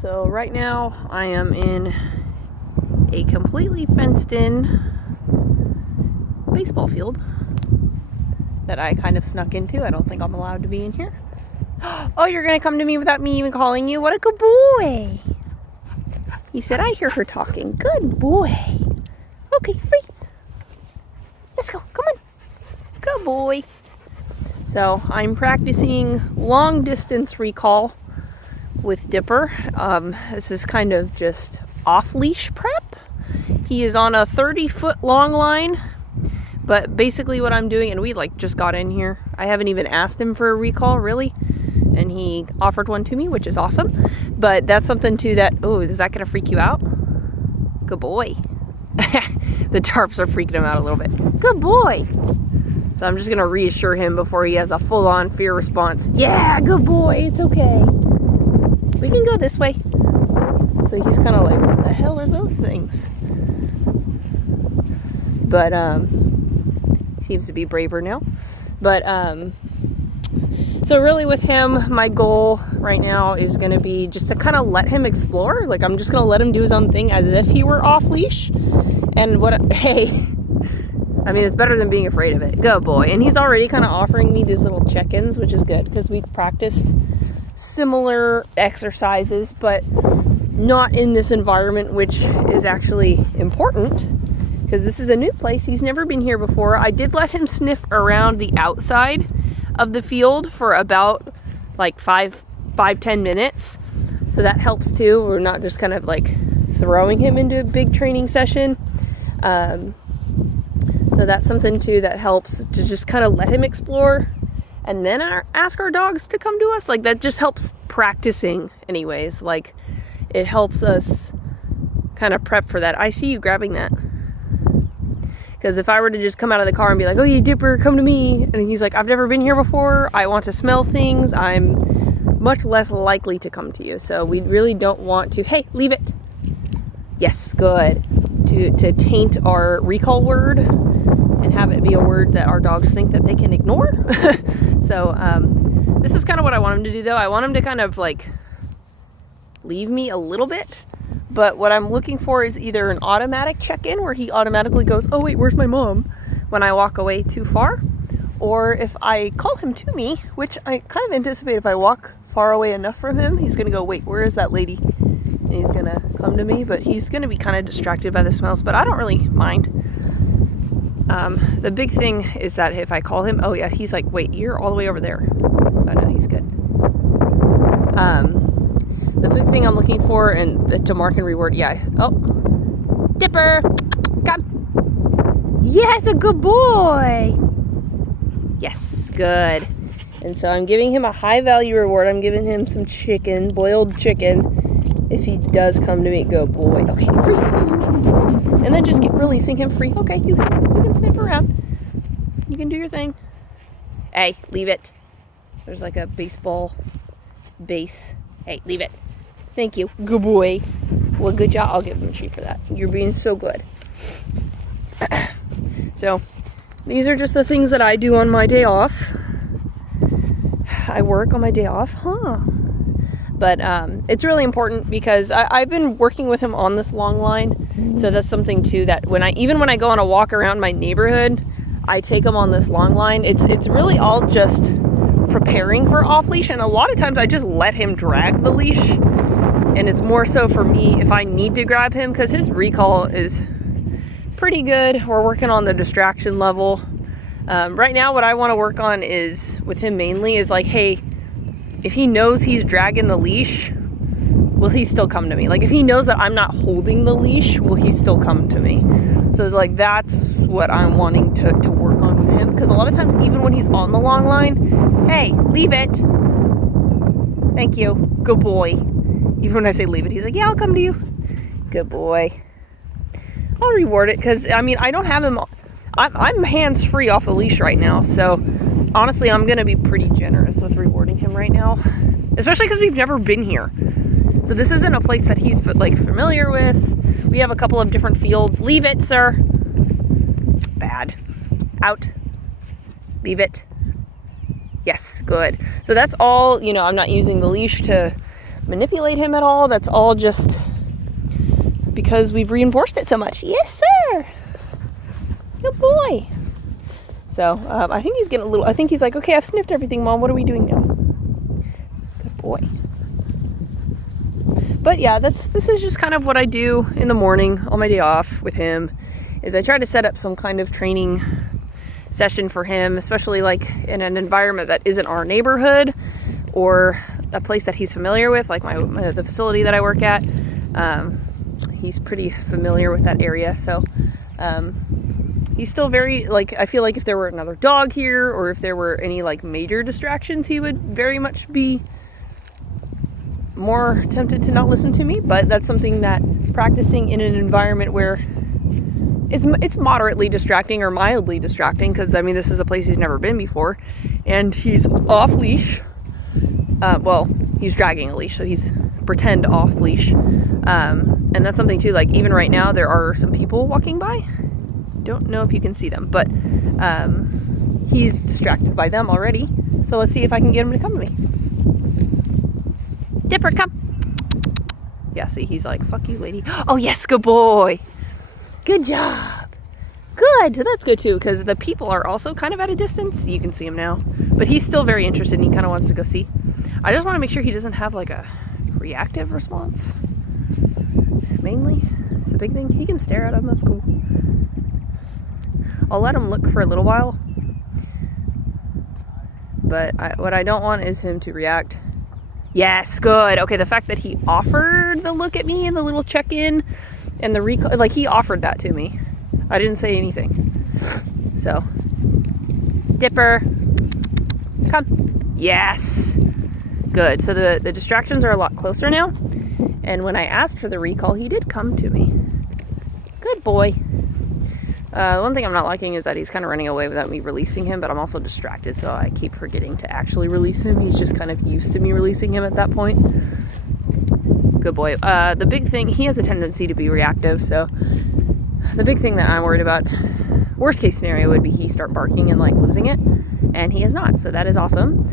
So right now I am in a completely fenced in baseball field that I kind of snuck into. I don't think I'm allowed to be in here. Oh, you're gonna come to me without me even calling you? What a good boy. He said, I hear her talking. Good boy. Okay, free. Let's go, come on. Good boy. So I'm practicing long distance recall with Dipper. This is kind of just off-leash prep. He is on a 30-foot long line, but basically what I'm doing, and we just got in here. I haven't even asked him for a recall, really, and he offered one to me, which is awesome. But that's something too that, oh, is that gonna freak you out? Good boy. The tarps are freaking him out a little bit. Good boy. So I'm just gonna reassure him before he has a full-on fear response. Yeah, good boy, it's okay. We can go this way. So he's kind of like, what the hell are those things? But he seems to be braver now. But so really with him, my goal right now is going to be just to kind of let him explore. Like, I'm just going to let him do his own thing as if he were off leash. And hey, I mean, it's better than being afraid of it. Good boy. And he's already kind of offering me these little check-ins, which is good because we've practiced similar exercises, but not in this environment, which is actually important because this is a new place. He's never been here before. I did let him sniff around the outside of the field for about like 5-10 minutes. So that helps too. We're not just kind of like throwing him into a big training session. So that's something too that helps to just kind of let him explore and then ask our dogs to come to us. Like, that just helps practicing anyways. Like, it helps us kind of prep for that. I see you grabbing that. Because if I were to just come out of the car and be like, oh, you Dipper, come to me. And he's like, I've never been here before. I want to smell things. I'm much less likely to come to you. So we really don't want to, hey, leave it. Yes, good. To taint our recall word and have it be a word that our dogs think that they can ignore. So this is kind of what I want him to do, though. I want him to kind of like leave me a little bit. But what I'm looking for is either an automatic check-in where he automatically goes, oh wait, where's my mom? When I walk away too far. Or if I call him to me, which I kind of anticipate if I walk far away enough from him, he's going to go, wait, where is that lady? And he's going to come to me, but he's going to be kind of distracted by the smells, but I don't really mind. The big thing is that if I call him, oh yeah, he's like, wait, you're all the way over there. Oh no, he's good. The big thing I'm looking for, and to mark and reward, yeah. Oh, Dipper, come. Yes, a good boy. Yes, good. And so I'm giving him a high value reward. I'm giving him some chicken, boiled chicken, if he does come to me. Good boy. Okay, free. And then just releasing him free. Okay, you can sniff around. You can do your thing. Hey, leave it. There's like a baseball base. Hey, leave it. Thank you. Good boy. Well, good job. I'll give him a treat for that. You're being so good. So, these are just the things that I do on my day off. I work on my day off, huh? But it's really important because I've been working with him on this long line. So that's something too that even when I go on a walk around my neighborhood, I take him on this long line. It's really all just preparing for off leash, and a lot of times I just let him drag the leash, and it's more so for me if I need to grab him because his recall is pretty good. We're working on the distraction level. Right now what I want to work on is with him mainly is like, hey, if he knows he's dragging the leash, will he still come to me? Like, if he knows that I'm not holding the leash, will he still come to me? So like, that's what I'm wanting to work on with him, because a lot of times even when he's on the long line, hey, leave it, thank you, good boy. Even when I say leave it, he's like, yeah, I'll come to you. Good boy. I'll reward it because I mean, I don't have him, I'm hands free off the leash right now, so honestly I'm gonna be pretty generous with rewarding him right now, especially because we've never been here. So this isn't a place that he's like familiar with. We have a couple of different fields. Leave it, sir. Bad. Out. Leave it. Yes, good. So that's all, I'm not using the leash to manipulate him at all. That's all just because we've reinforced it so much. Yes, sir. Good boy. So I think he's getting a little, I think he's like, okay, I've sniffed everything, Mom. What are we doing now? Good boy. But yeah, this is just kind of what I do in the morning on my day off with him, is I try to set up some kind of training session for him, especially like in an environment that isn't our neighborhood or a place that he's familiar with, like the facility that I work at. He's pretty familiar with that area, so he's still very, like, I feel like if there were another dog here or if there were any like major distractions, he would very much be more tempted to not listen to me. But that's something that practicing in an environment where it's moderately distracting or mildly distracting, because I mean this is a place he's never been before, and he's off leash. Well, he's dragging a leash, so he's pretend off leash. And that's something too, like even right now there are some people walking by. Don't know if you can see them, but he's distracted by them already. So let's see if I can get him to come to me. Dipper, come. Yeah, see, he's like, fuck you, lady. Oh yes, good boy. Good job. Good. So that's good too, because the people are also kind of at a distance. You can see him now, but he's still very interested and he kind of wants to go see. I just want to make sure he doesn't have like a reactive response. Mainly, it's the big thing. He can stare at him. That's cool. I'll let him look for a little while, but what I don't want is him to react. Yes, good. Okay, the fact that he offered the look at me and the little check-in and the recall, like he offered that to me. I didn't say anything. So, Dipper, come. Yes. Good. So the distractions are a lot closer now. And when I asked for the recall, he did come to me. Good boy. The one thing I'm not liking is that he's kind of running away without me releasing him, but I'm also distracted, so I keep forgetting to actually release him. He's just kind of used to me releasing him at that point. Good boy. The big thing, he has a tendency to be reactive, so the big thing that I'm worried about, worst case scenario would be he start barking and like losing it, and he has not, so that is awesome.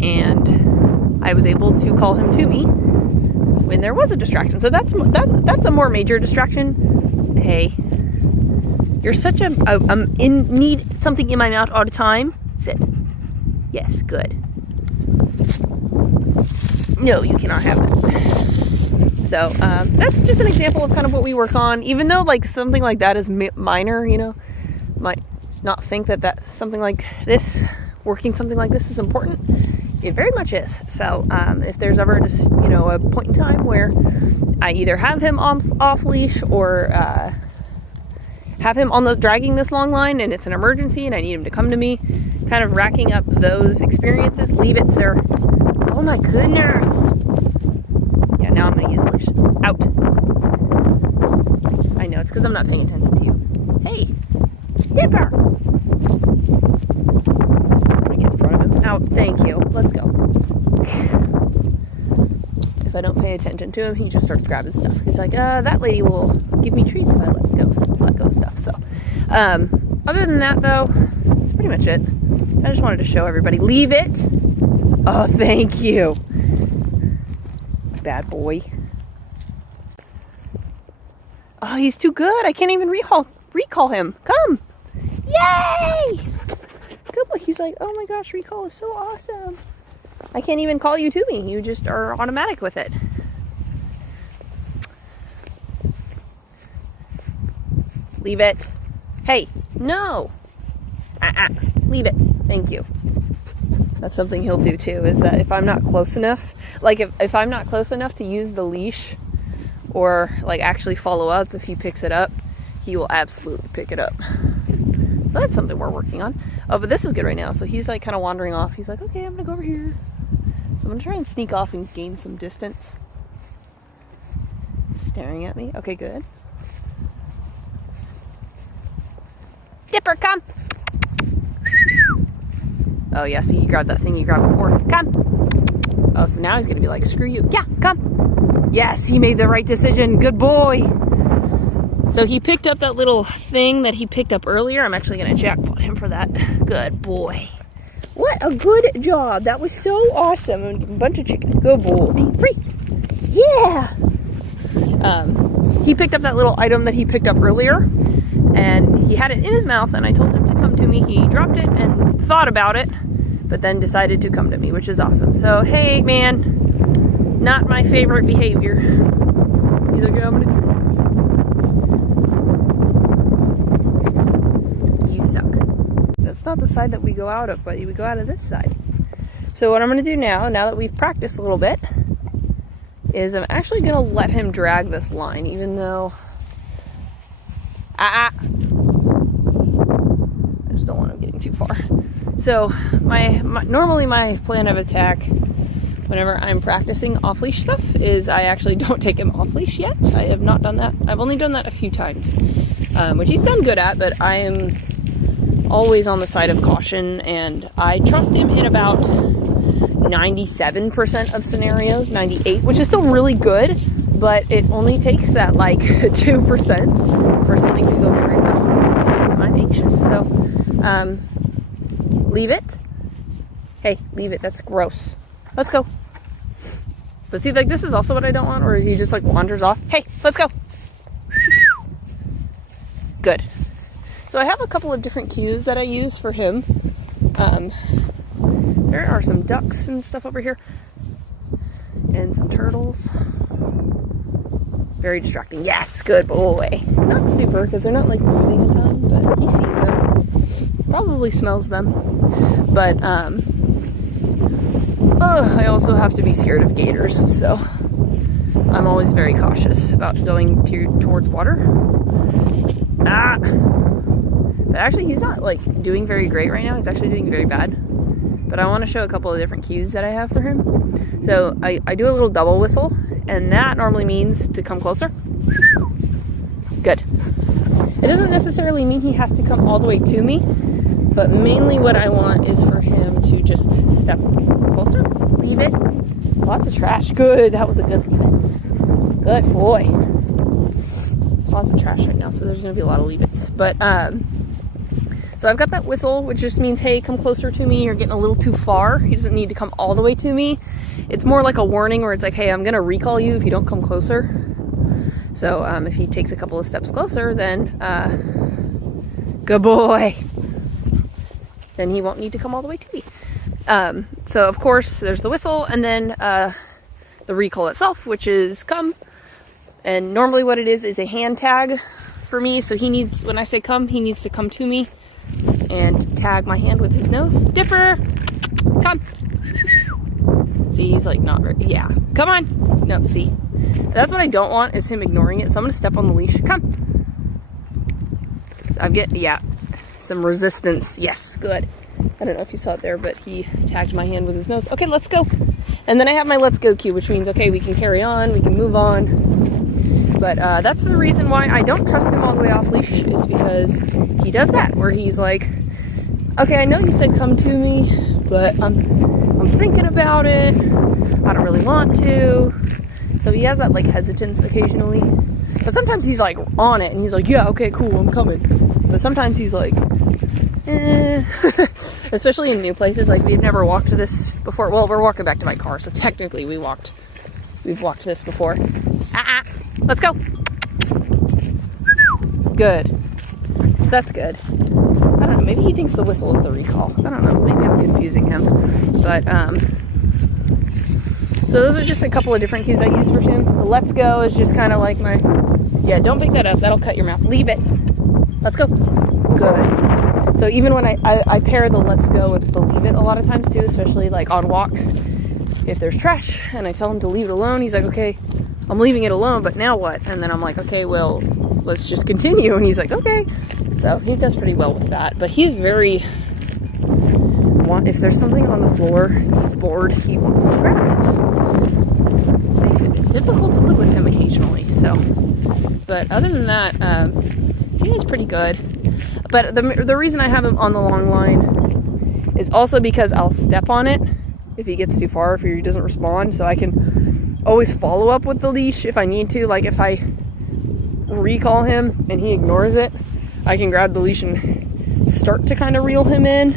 And I was able to call him to me when there was a distraction, so that's a more major distraction. Hey, you're such I'm in need something in my mouth all the time. Sit. Yes, good. No, you cannot have it. So that's just an example of kind of what we work on. Even though like something like that is minor, you know, might not think that something like this, working something like this is important. It very much is. So if there's ever just, you know, a point in time where I either have him off leash or have him on the dragging this long line and it's an emergency and I need him to come to me, kind of racking up those experiences. Leave it, sir. Oh my goodness. Yeah, now I'm going to use the leash. Out. I know, it's because I'm not paying attention to you. Hey, Dipper. Let me get in front of him. Out. Thank you. Let's go. If I don't pay attention to him, he just starts grabbing stuff. He's like, that lady will give me treats if I let go of stuff. So, other than that, though, that's pretty much it. I just wanted to show everybody. Leave it. Oh, thank you. Bad boy. Oh, he's too good. I can't even recall him. Come. Yay! Good boy. He's like, oh my gosh, recall is so awesome. I can't even call you to me. You just are automatic with it. Leave it. Hey, no. Leave it. Thank you. That's something he'll do too, is that if I'm not close enough, like if I'm not close enough to use the leash or like actually follow up, if he picks it up, he will absolutely pick it up. But that's something we're working on. Oh, but this is good right now. So he's like kind of wandering off. He's like, okay, I'm gonna go over here. So I'm gonna try and sneak off and gain some distance. Staring at me. Okay, good. Dipper, come. Oh yeah, see, you grabbed that thing you grabbed before. Come. Oh, so now he's gonna be like, screw you. Yeah, come. Yes, he made the right decision. Good boy. So he picked up that little thing that he picked up earlier. I'm actually gonna jackpot him for that. Good boy. What? a good job. That was so awesome. A bunch of chicken. Good boy. Free. Yeah. He picked up that little item that he picked up earlier, and he had it in his mouth, and I told him to come to me. He dropped it and thought about it, but then decided to come to me, which is awesome. So, hey, man, not my favorite behavior. He's like, yeah, I'm gonna do this. You suck. That's not the side that we go out of, but we go out of this side. So what I'm gonna do now that we've practiced a little bit, is I'm actually gonna let him drag this line, even though I just don't want him getting too far. So normally my plan of attack whenever I'm practicing off-leash stuff is I actually don't take him off-leash yet. I have not done that. I've only done that a few times, which he's done good at, but I am always on the side of caution, and I trust him in about 97% of scenarios, 98, which is still really good, but it only takes that like 2% for something to go very wrong. I'm anxious, so leave it. Hey, leave it. That's gross. Let's go. But see, like, this is also what I don't want, where he just like wanders off. Hey, let's go. Good. So I have a couple of different cues that I use for him. There are some ducks and stuff over here, and some turtles. Very distracting. Yes, good boy. Not super, because they're not like moving a ton, but he sees them. Probably smells them. But I also have to be scared of gators, so I'm always very cautious about going towards water. But actually, he's not like doing very great right now. He's actually doing very bad. But I want to show a couple of different cues that I have for him. So I do a little double whistle, and that normally means to come closer. Good. It doesn't necessarily mean he has to come all the way to me, but mainly what I want is for him to just step closer. Leave it. Lots of trash. Good. That was a good leave it. Good boy. There's lots of trash right now, so there's going to be a lot of leave-its. But, so I've got that whistle, which just means, hey, come closer to me. You're getting a little too far. He doesn't need to come all the way to me. It's more like a warning where it's like, hey, I'm going to recall you if you don't come closer. So if he takes a couple of steps closer, then good boy. Then he won't need to come all the way to me. So of course there's the whistle, and then the recall itself, which is come. And normally what it is a hand tag for me. So he needs, when I say come, he needs to come to me and tag my hand with his nose. Dipper, come. See, he's like not ready. Yeah, come on. No, see, that's what I don't want, is him ignoring it. So I'm gonna step on the leash. Come. So I'm getting, yeah, some resistance. Yes, good. I don't know if you saw it there, but he tagged my hand with his nose. Okay, let's go. And then I have my let's go cue, which means, okay, we can carry on, we can move on. But that's the reason why I don't trust him all the way off leash, is because he does that, where he's like, okay, I know you said come to me, but I'm thinking about it. I don't really want to. So he has that like hesitance occasionally. But sometimes he's like on it, and he's like, yeah, okay, cool, I'm coming. But sometimes he's like, especially in new places. Like, we've never walked this before. Well, we're walking back to my car, so technically we've walked this before. Let's go. Good. So that's good. I don't know, maybe he thinks the whistle is the recall. I don't know, maybe I'm confusing him. But so those are just a couple of different cues I use for him. The let's go is just kind of like my, yeah, don't pick that up, that'll cut your mouth. Leave it. Let's go. Good. So even when I pair the let's go with the leave it a lot of times too, especially like on walks, if there's trash and I tell him to leave it alone, he's like, okay, I'm leaving it alone, but now what? And then I'm like, okay, well, let's just continue. And he's like, okay. So he does pretty well with that. But he's very, if there's something on the floor, he's bored, he wants to grab it. Makes it difficult to live with him occasionally. So, but other than that, he is pretty good. But the reason I have him on the long line is also because I'll step on it if he gets too far, if he doesn't respond. So I can always follow up with the leash if I need to. Like if I recall him and he ignores it, I can grab the leash and start to kind of reel him in.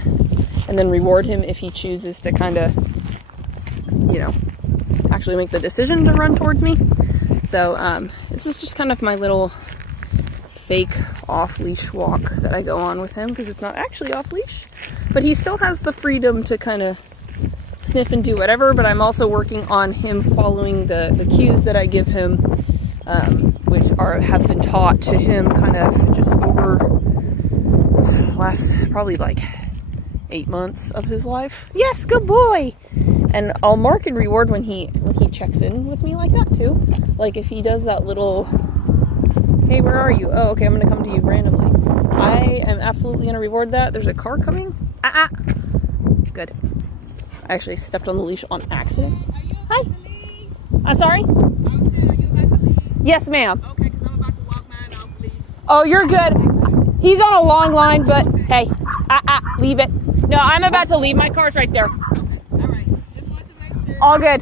and then reward him if he chooses to kind of, you know, actually make the decision to run towards me. So this is just kind of my little fake off-leash walk that I go on with him, because it's not actually off-leash, but he still has the freedom to kind of sniff and do whatever. But I'm also working on him following the cues that I give him, which have been taught to him kind of just over the last probably like 8 months of his life. Yes, good boy. And I'll mark and reward when he checks in with me like that too. Like if he does that little, hey, where are you? Oh, okay, I'm gonna come to you randomly. I am absolutely gonna reward that. There's a car coming. Good. I actually stepped on the leash on accident. Hi. I'm sorry? I was saying, are you about to leave? Yes, ma'am. Okay, because I'm about to walk mine off leash. Oh, you're good. He's on a long line, but hey, leave it. No, I'm about to leave. My car's right there. Okay, all right. Just want to make sure. All good.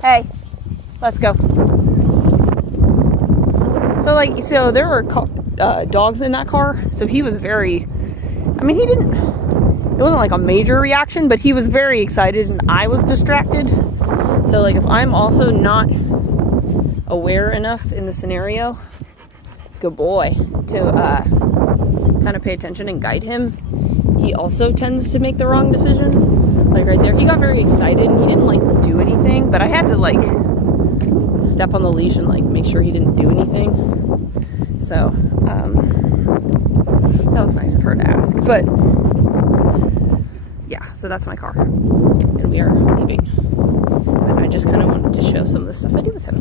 Hey, let's go. So there were dogs in that car. So he was very, I mean, it wasn't like a major reaction, but he was very excited and I was distracted. So like if I'm also not aware enough in the scenario, good boy, to kind of pay attention and guide him, he also tends to make the wrong decision. Like right there, he got very excited and he didn't like do anything, but I had to like step on the leash and like make sure he didn't do anything. So that was nice of her to ask. But yeah, so that's my car and we are leaving. But I just kind of wanted to show some of the stuff I do with him.